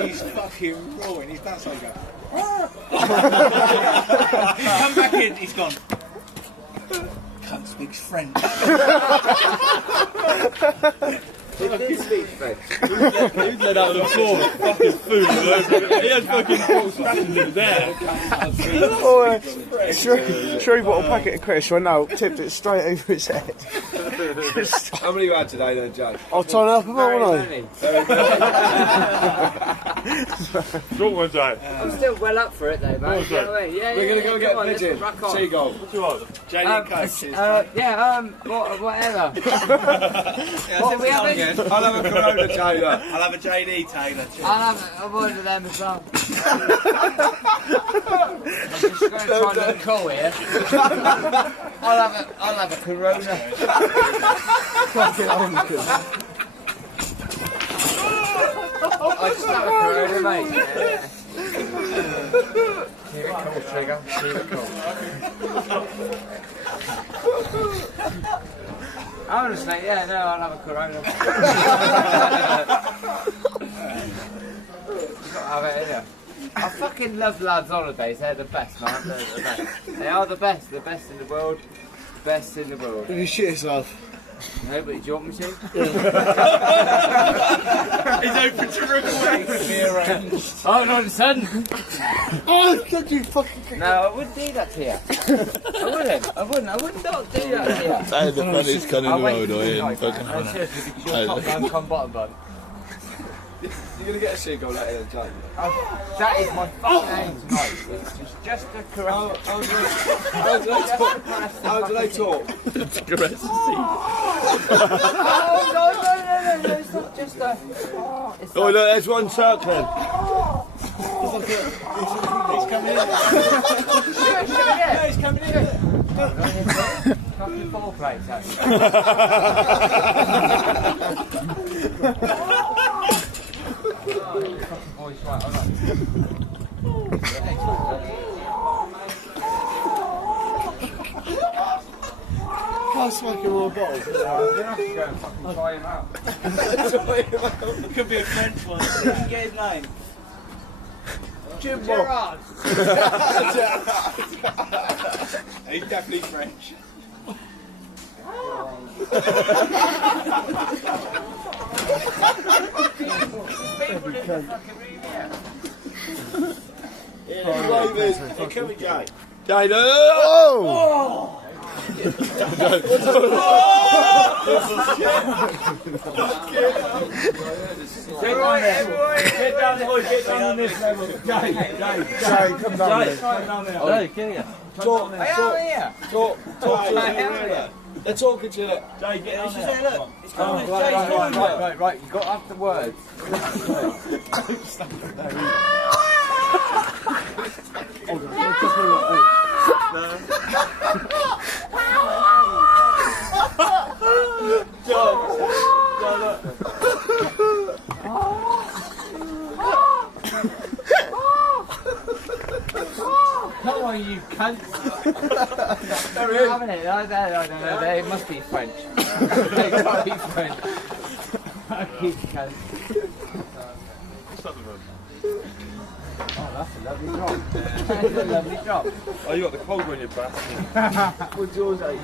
He's fucking roaring, he's that side going. He's come back in, he's gone. Cunt speaks French. He did speak French. He was led out of the floor with fucking food. He had fucking forks in there. Sure, he bought a packet of crisps, went out, tipped it straight over his head. How many you had today then, Joe? I'll turn it up about, won't Short one, Joe. I'm still well up for it though, mate. Okay. We're going to go get a pigeon. Seagull. What do you want? JD and Coke. Whatever. What we having? I'll have a Corona, Taylor. I'll have a JD, Taylor. I'll have one of them as well. I'm just going to try and look cool here. I'll have a Corona. Fucking honkers. I just have a Corona, mate. Keep it cool, Trigger. Keep it cool. Honestly, yeah, no, I'll have a Corona. You've got to have it, innit? I fucking love lads' holidays. They're the best, man. They're the best. They are the best in the world. Best in the world. Did you shit yourself? No, but do you want me to? He's open to rip away. Oh, no, son. Oh, God, you fucking... No, I wouldn't do that to you. I would not do that to you. That is the funniest cunt in the world, Ian. Seriously, because you're top down, come bottom bun. You're going to get a seagull later then, John? That is my fucking aim tonight. It's just a caress. How do they talk? It's aggressive. Oh, no, it's not just a... Oh, look, there's one circling. He's coming in. He's coming in. Fucking ball plates, fucking boys, right, hold on. Can't smoke all the bottles. You're going to have to go and fucking try him out. It could be a French one. Did you get his name? Jim Gerard. He's definitely French. People in the fucking room here. Here, come we go. Taylor! Oh! Everyone, get down this level. Jay, come down there. Hey, get here. Talk to They're talking to you. Jay, get on there. Look, it's coming. Right, you got to have the words. Come on, you cunt! They're having it. No, it must be French. They can't be French. Fucking cunt. Oh, that's a lovely drop. That's a lovely drop. Oh, you got the cold one in your back. What's yours, 8?